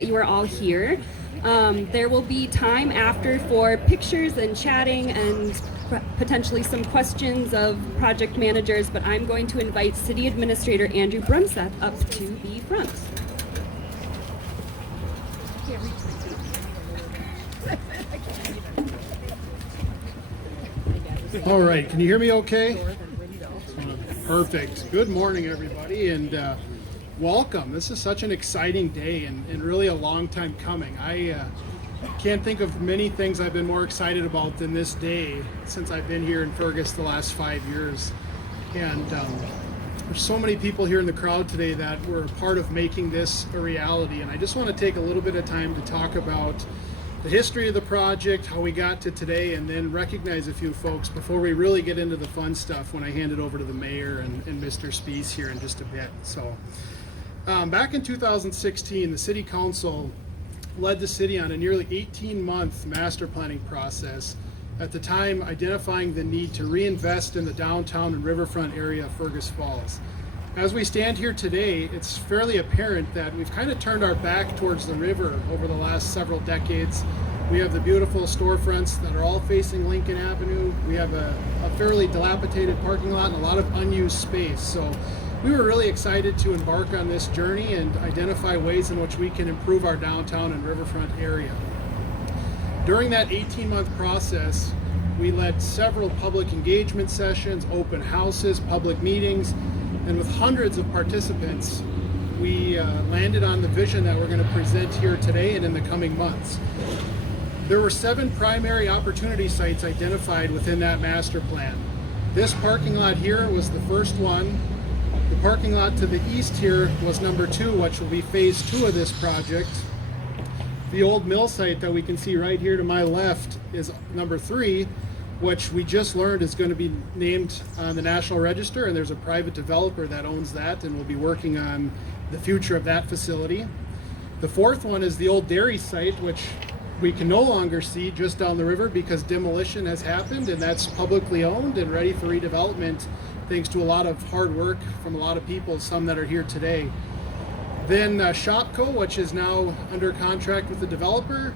You are all here. There will be time after for pictures and chatting and potentially some questions of project managers, but I'm going to invite City Administrator Andrew Brumseth up to the front. All right, can you hear me okay? Perfect. Good morning, everybody, and welcome. This is such an exciting day and really a long time coming. I can't think of many things I've been more excited about than this day since I've been here in Fergus the last 5 years. And there's so many people here in the crowd today that were a part of making this a reality. And I just want to take a little bit of time to talk about the history of the project, how we got to today, and then recognize a few folks before we really get into the fun stuff when I hand it over to the mayor and Mr. Spees here in just a bit. So back in 2016, the City Council led the city on a nearly 18-month master planning process, at the time identifying the need to reinvest in the downtown and riverfront area of Fergus Falls. As we stand here today, it's fairly apparent that we've kind of turned our back towards the river over the last several decades. We have the beautiful storefronts that are all facing Lincoln Avenue. We have a fairly dilapidated parking lot and a lot of unused space. So we were really excited to embark on this journey and identify ways in which we can improve our downtown and riverfront area. During that 18-month process, we led several public engagement sessions, open houses, public meetings, and with hundreds of participants, we landed on the vision that we're going to present here today and in the coming months. There were 7 primary opportunity sites identified within that master plan. This parking lot here was the first one. The parking lot to the east here was number 2, which will be phase 2 of this project. The old mill site that we can see right here to my left is number 3, which we just learned is going to be named on the National Register, and there's a private developer that owns that and will be working on the future of that facility. The 4th one is the old dairy site, which we can no longer see just down the river because demolition has happened, and that's publicly owned and ready for redevelopment thanks to a lot of hard work from a lot of people, some that are here today. Then Shopco, which is now under contract with the developer,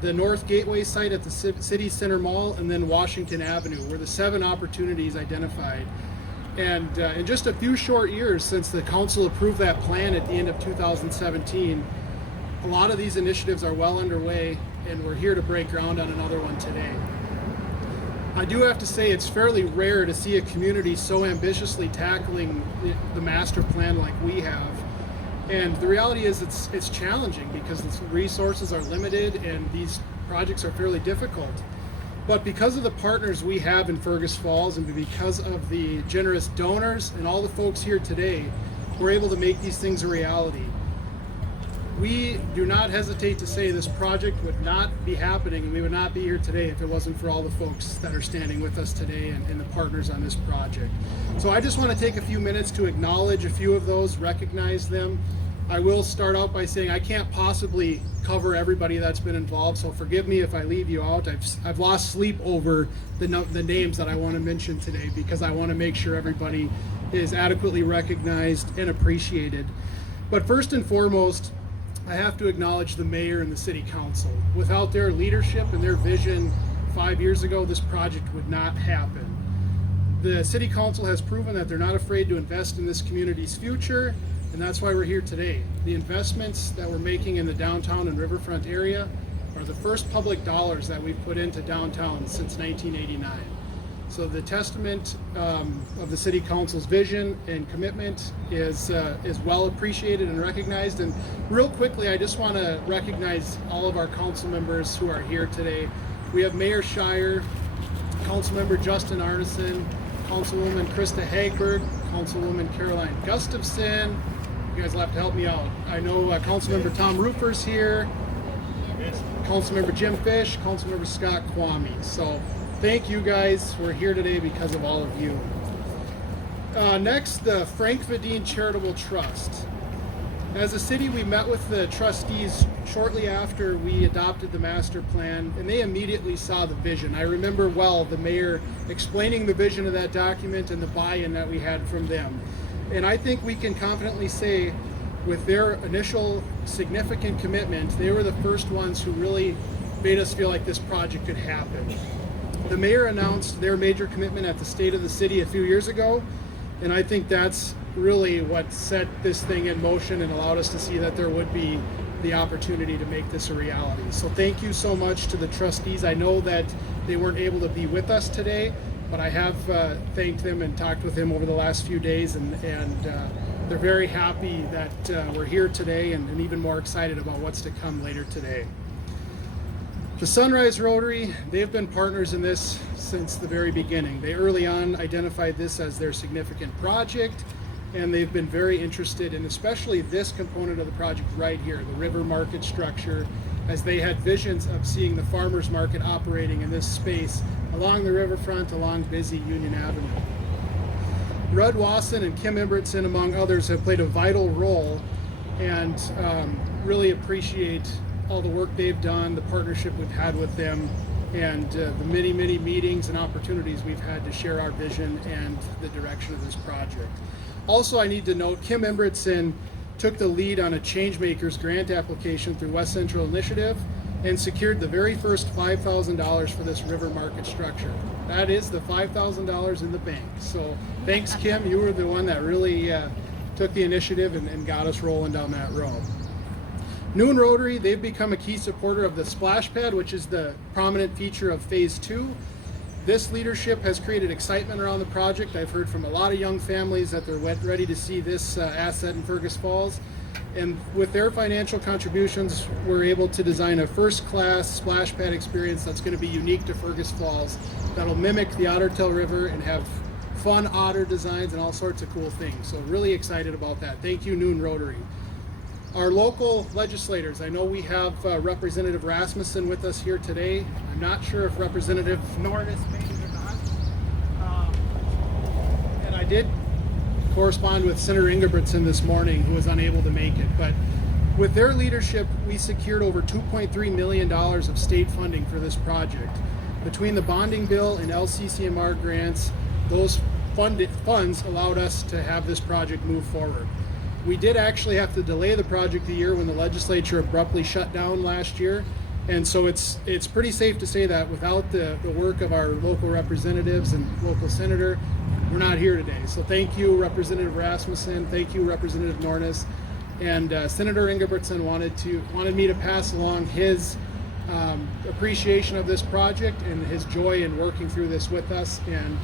the North Gateway site at the City Center Mall, and then Washington Avenue were the 7 opportunities identified. And in just a few short years since the council approved that plan at the end of 2017, a lot of these initiatives are well underway, and we're here to break ground on another one today. I do have to say it's fairly rare to see a community so ambitiously tackling the master plan like we have. And the reality is it's challenging because the resources are limited and these projects are fairly difficult. But because of the partners we have in Fergus Falls and because of the generous donors and all the folks here today, we're able to make these things a reality. We do not hesitate to say this project would not be happening and we would not be here today if it wasn't for all the folks that are standing with us today and the partners on this project. So I just want to take a few minutes to acknowledge a few of those, recognize them. I will start out by saying I can't possibly cover everybody that's been involved, so forgive me if I leave you out. I've lost sleep over the names that I want to mention today because I want to make sure everybody is adequately recognized and appreciated. But first and foremost, I have to acknowledge the mayor and the city council. Without their leadership and their vision 5 years ago, this project would not happen. The city council has proven that they're not afraid to invest in this community's future, and that's why we're here today. The investments that we're making in the downtown and riverfront area are the first public dollars that we've put into downtown since 1989. So the testament of the City Council's vision and commitment is well appreciated and recognized. And real quickly, I just want to recognize all of our council members who are here today. We have Mayor Shire, Councilmember Justin Arneson, Councilwoman Krista Hagberg, Councilwoman Caroline Gustafson. You guys will have to help me out. I know Councilmember Tom Ruper's here, Councilmember Jim Fish, Councilmember Scott Kwame. So thank you guys. We're here today because of all of you. Next, the Frank Vadine Charitable Trust. As a city, we met with the trustees shortly after we adopted the master plan, and they immediately saw the vision. I remember well the mayor explaining the vision of that document and the buy-in that we had from them. And I think we can confidently say with their initial significant commitment, they were the first ones who really made us feel like this project could happen. The mayor announced their major commitment at the State of the City a few years ago, and I think that's really what set this thing in motion and allowed us to see that there would be the opportunity to make this a reality. So thank you so much to the trustees. I know that they weren't able to be with us today, but I have thanked them and talked with them over the last few days, and they're very happy that we're here today and even more excited about what's to come later today. The Sunrise Rotary, they've been partners in this since the very beginning. They early on identified this as their significant project, and they've been very interested in especially this component of the project right here, the river market structure, as they had visions of seeing the farmers market operating in this space along the riverfront, along busy Union Avenue. Rudd Wasson and Kim Imbritson, among others, have played a vital role, and really appreciate all the work they've done, the partnership we've had with them, and the many, many meetings and opportunities we've had to share our vision and the direction of this project. Also, I need to note, Kim Imbritson took the lead on a Changemakers grant application through West Central Initiative and secured the very first $5,000 for this river market structure. That is the $5,000 in the bank. So thanks, Kim. You were the one that really took the initiative and got us rolling down that road. Noon Rotary, they've become a key supporter of the splash pad, which is the prominent feature of Phase 2. This leadership has created excitement around the project. I've heard from a lot of young families that they're ready to see this asset in Fergus Falls. And with their financial contributions, we're able to design a first-class splash pad experience that's going to be unique to Fergus Falls, that'll mimic the Otter Tail River and have fun otter designs and all sorts of cool things. So really excited about that. Thank you, Noon Rotary. Our local legislators, I know we have Representative Rasmussen with us here today. I'm not sure if Representative Norris made it or not. And I did correspond with Senator Ingebrigtsen this morning, who was unable to make it. But with their leadership, we secured over $2.3 million of state funding for this project. Between the bonding bill and LCCMR grants, those funds allowed us to have this project move forward. We did actually have to delay the project a year when the legislature abruptly shut down last year. And so it's pretty safe to say that without the work of our local representatives and local senator, we're not here today. So thank you, Representative Rasmussen. Thank you, Representative Nornis. And Senator Ingebrigtsen wanted me to pass along his appreciation of this project and his joy in working through this with us. And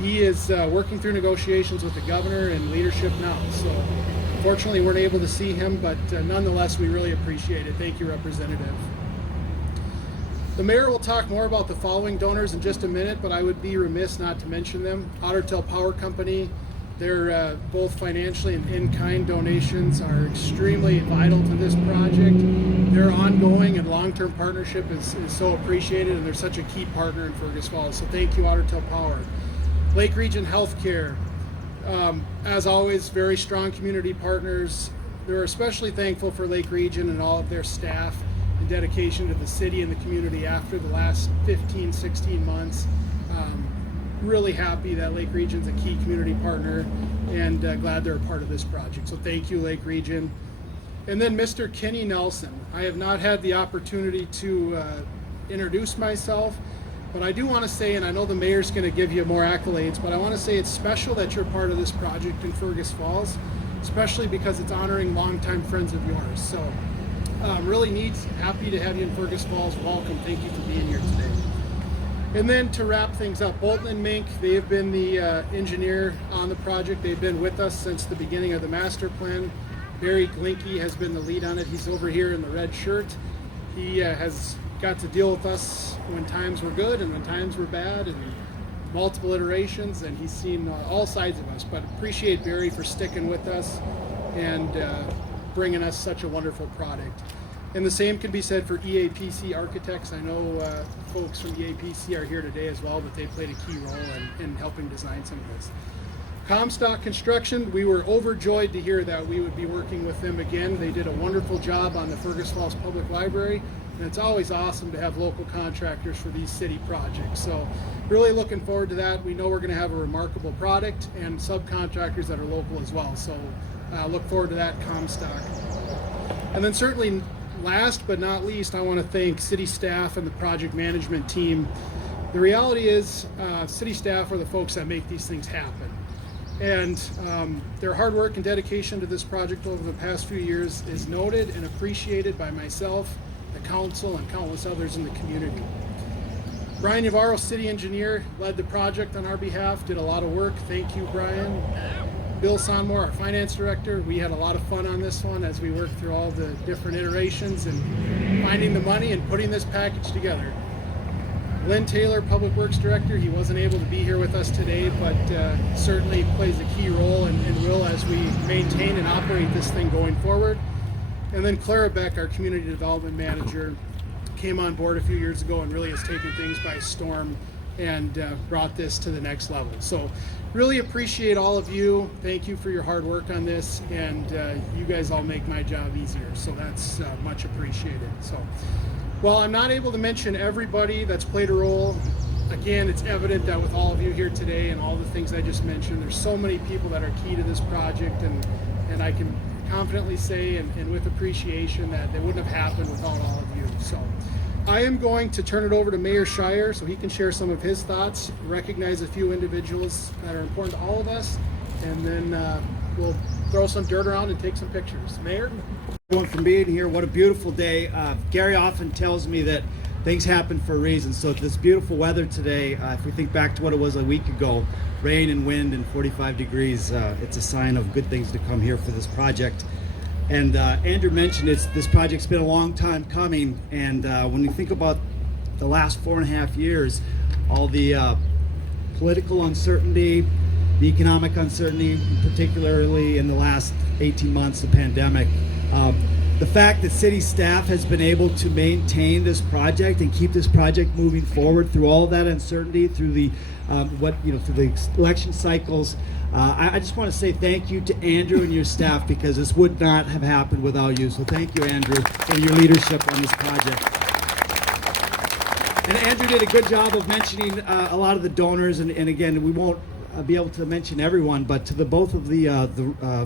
he is working through negotiations with the governor and leadership now. So unfortunately, we weren't able to see him, but nonetheless, we really appreciate it. Thank you, Representative. The mayor will talk more about the following donors in just a minute, but I would be remiss not to mention them. Otter Tail Power Company, their both financially and in-kind donations are extremely vital to this project. Their ongoing and long-term partnership is so appreciated, and they're such a key partner in Fergus Falls. So thank you, Otter Tail Power. Lake Region Healthcare, as always, very strong community partners. They're especially thankful for Lake Region and all of their staff and dedication to the city and the community after the last 15, 16 months. Really happy that Lake Region's a key community partner, and glad they're a part of this project. So thank you, Lake Region. And then Mr. Kenny Nelson. I have not had the opportunity to introduce myself, but I do want to say, and I know the mayor's going to give you more accolades, but I want to say it's special that you're part of this project in Fergus Falls, especially because it's honoring longtime friends of yours. So really neat, happy to have you in Fergus Falls. Welcome, thank you for being here today. And then to wrap things up, Bolton and Mink, they have been the engineer on the project. They've been with us since the beginning of the master plan. Barry Glinke has been the lead on it. He's over here in the red shirt. He has got to deal with us when times were good and when times were bad, and multiple iterations, and he's seen all sides of us. But appreciate Barry for sticking with us and bringing us such a wonderful product. And the same can be said for EAPC Architects. I know folks from EAPC are here today as well, but they played a key role in helping design some of this. Comstock Construction, we were overjoyed to hear that we would be working with them again. They did a wonderful job on the Fergus Falls Public Library, and it's always awesome to have local contractors for these city projects. So really looking forward to that. We know we're going to have a remarkable product and subcontractors that are local as well. So Look forward to that Comstock. And then certainly last but not least, I want to thank city staff and the project management team. The reality is city staff are the folks that make these things happen. And their hard work and dedication to this project over the past few years is noted and appreciated by myself, the council, and countless others in the community. Brian Navarro, city engineer, led the project on our behalf, did a lot of work. Thank you, Brian. Bill Sonmore, our finance director, we had a lot of fun on this one as we worked through all the different iterations and finding the money and putting this package together. Lynn Taylor, Public Works Director, he wasn't able to be here with us today, but certainly plays a key role and will as we maintain and operate this thing going forward. And then Clara Beck, our Community Development Manager, came on board a few years ago and really has taken things by storm and brought this to the next level. So really appreciate all of you. Thank you for your hard work on this, and you guys all make my job easier, so that's much appreciated. So while I'm not able to mention everybody that's played a role, again, it's evident that with all of you here today and all the things I just mentioned, there's so many people that are key to this project, and I can confidently say and with appreciation that they wouldn't have happened without all of you. So I am going to turn it over to Mayor Shire so he can share some of his thoughts, recognize a few individuals that are important to all of us, and then we'll throw some dirt around and take some pictures. Mayor? Everyone from being here, what a beautiful day. Gary often tells me that things happen for a reason. So this beautiful weather today, if we think back to what it was a week ago, rain and wind and 45 degrees, it's a sign of good things to come here for this project. And Andrew mentioned this project's been a long time coming, and when you think about the last 4.5 years, all the political uncertainty, the economic uncertainty, particularly in the last 18 months, the pandemic, the fact that city staff has been able to maintain this project and keep this project moving forward through all that uncertainty, through the through the election cycles. I just want to say thank you to Andrew and your staff, because this would not have happened without you. So thank you, Andrew, for your leadership on this project. And Andrew did a good job of mentioning a lot of the donors, and again, we won't be able to mention everyone, but to both of the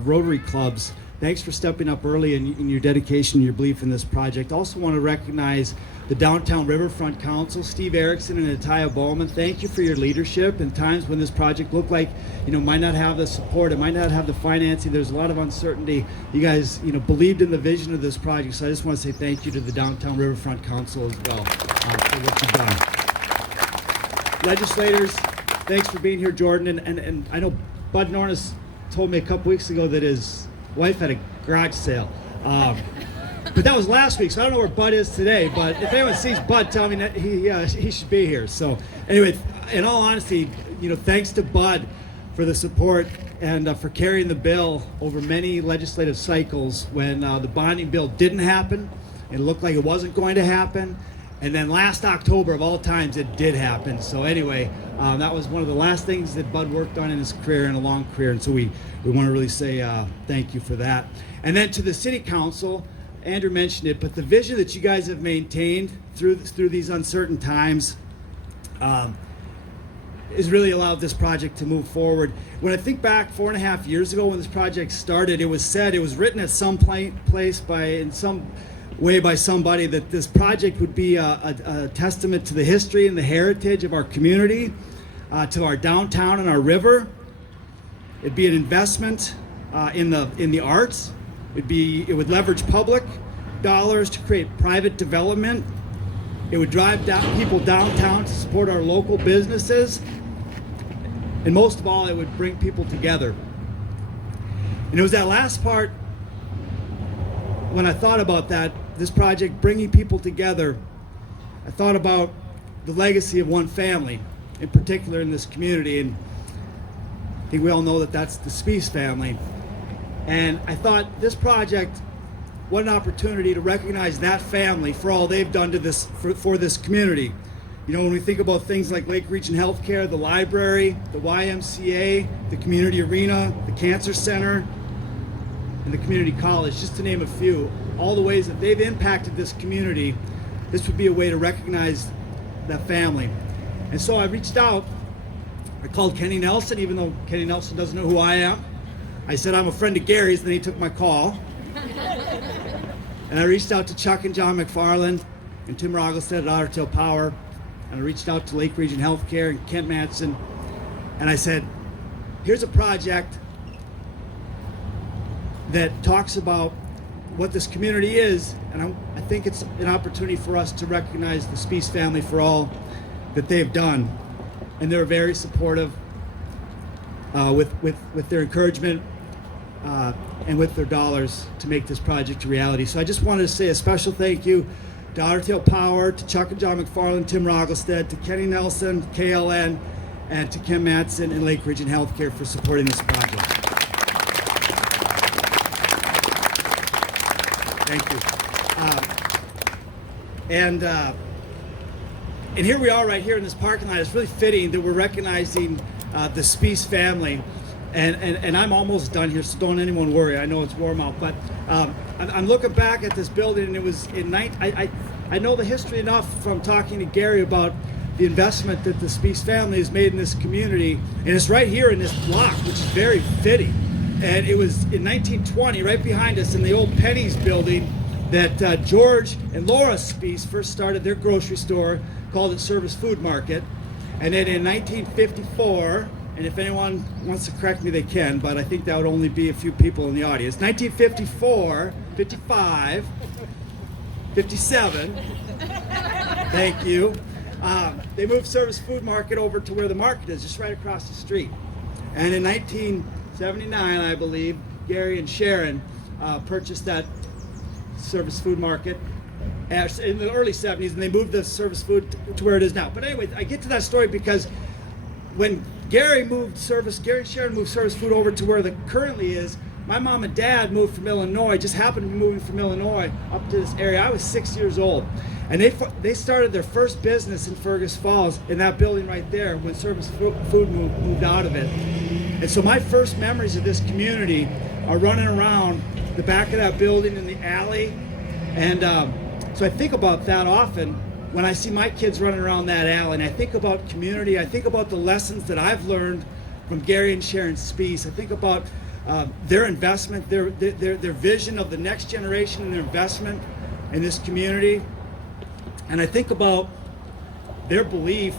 Rotary clubs, thanks for stepping up early in your dedication and your belief in this project. Also want to recognize the Downtown Riverfront Council, Steve Erickson and Ataya Bowman. Thank you for your leadership in times when this project looked like, might not have the support, it might not have the financing. There's a lot of uncertainty. You guys, believed in the vision of this project. So I just want to say thank you to the Downtown Riverfront Council as well for what you've done. Legislators, thanks for being here, Jordan. And I know Bud Norris told me a couple weeks ago that his wife had a garage sale. But that was last week, so I don't know where Bud is today. But if anyone sees Bud, tell me that he should be here. So anyway, in all honesty, thanks to Bud for the support and for carrying the bill over many legislative cycles when the bonding bill didn't happen. It looked like it wasn't going to happen. And then last October, of all times, it did happen. So anyway, that was one of the last things that Bud worked on in his career, in a long career. And so we want to really say thank you for that. And then to the City Council, Andrew mentioned it, but the vision that you guys have maintained through these uncertain times has really allowed this project to move forward. When I think back 4.5 years ago when this project started, it was written at some place in some way by somebody that this project would be a testament to the history and the heritage of our community, to our downtown and our river. It'd be an investment in the arts. It would leverage public dollars to create private development. It would drive people downtown to support our local businesses. And most of all, it would bring people together. And it was that last part, when I thought about this project bringing people together, I thought about the legacy of one family, in particular in this community. And I think we all know that that's the Spies family. And I thought this project, what an opportunity to recognize that family for all they've done to this for this community. When we think about things like Lake Region Healthcare, the library, the YMCA, the community arena, the cancer center, and the community college, just to name a few, all the ways that they've impacted this community, this would be a way to recognize that family. And so I reached out. I called Kenny Nelson, even though Kenny Nelson doesn't know who I am. I said, I'm a friend of Gary's, and then he took my call. And I reached out to Chuck and John McFarland and Tim Rogelstead at Untitled Power. And I reached out to Lake Region Healthcare and Kent Matson. And I said, here's a project that talks about what this community is. And I think it's an opportunity for us to recognize the Spees family for all that they've done. And they're very supportive with their encouragement and with their dollars to make this project a reality. So I just wanted to say a special thank you to Untitled Power, to Chuck and John McFarland, Tim Rogelstead, to Kenny Nelson, KLN, and to Kim Matson and Lake Region Healthcare for supporting this project. Thank you. And here we are right here in this parking lot. It's really fitting that we're recognizing the Spees family. And I'm almost done here, so don't anyone worry. I know it's warm out, but I'm looking back at this building, and it was in I know the history enough from talking to Gary about the investment that the Spees family has made in this community, and it's right here in this block, which is very fitting. And it was in 1920, right behind us, in the old Penny's building, that George and Laura Spees first started their grocery store, called it Service Food Market, and then in 1954. And if anyone wants to correct me, they can, but I think that would only be a few people in the audience. 1954, 55, 57, thank you. They moved Service Food Market over to where the market is, just right across the street. And in 1979, I believe, Gary and Sharon purchased that Service Food Market in the early 70s, and they moved the Service Food to where it is now. But anyway, I get to that story because when Gary and Sharon moved Service Food over to where the currently is, my mom and dad moved from Illinois, just happened to be moving from Illinois up to this area. I was 6 years old. And they started their first business in Fergus Falls in that building right there when Service Food moved out of it. And so my first memories of this community are running around the back of that building in the alley. And so I think about that often when I see my kids running around that alley, and I think about community. I think about the lessons that I've learned from Gary and Sharon Spees. I think about their investment, their vision of the next generation and their investment in this community. And I think about their belief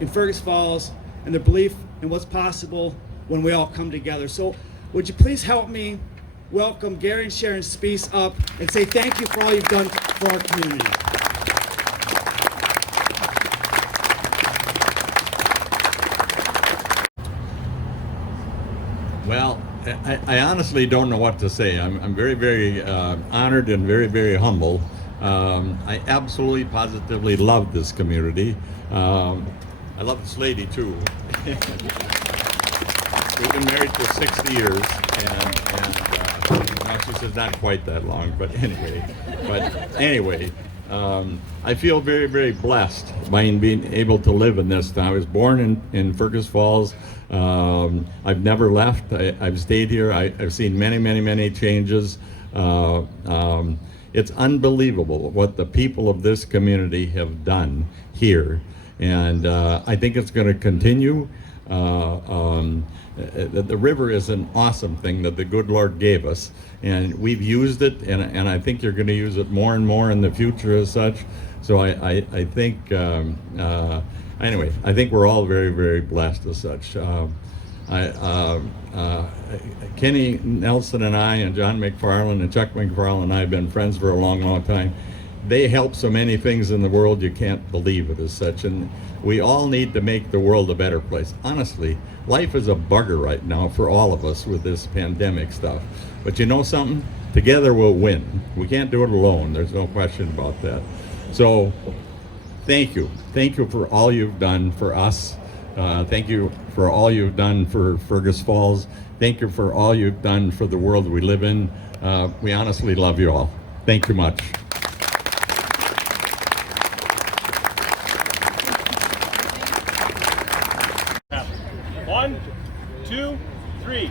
in Fergus Falls and their belief in what's possible when we all come together. So would you please help me welcome Gary and Sharon Spees up and say thank you for all you've done for our community. Well, I honestly don't know what to say. I'm very, very honored and very, very humble. I absolutely, positively love this community. I love this lady too. We've been married for 60 years, and well, she says not quite that long, but anyway. I feel very, very blessed by being able to live in this town. I was born in Fergus Falls. I've never left. I've stayed here. I've seen many, many, many changes. It's unbelievable what the people of this community have done here, and I think it's going to continue. The river is an awesome thing that the good Lord gave us, and we've used it, and I think you're going to use it more and more in the future as such. So I think anyway, I think we're all very, very blessed as such. Kenny Nelson and I and John McFarland and Chuck McFarland and I have been friends for a long, long time. They help so many things in the world you can't believe it as such, and we all need to make the world a better place. Honestly, life is a bugger right now for all of us with this pandemic stuff. But you know something? Together we'll win. We can't do it alone. There's no question about that. So thank you. Thank you for all you've done for us. Thank you for all you've done for Fergus Falls. Thank you for all you've done for the world we live in. We honestly love you all. Thank you much. One, two, three.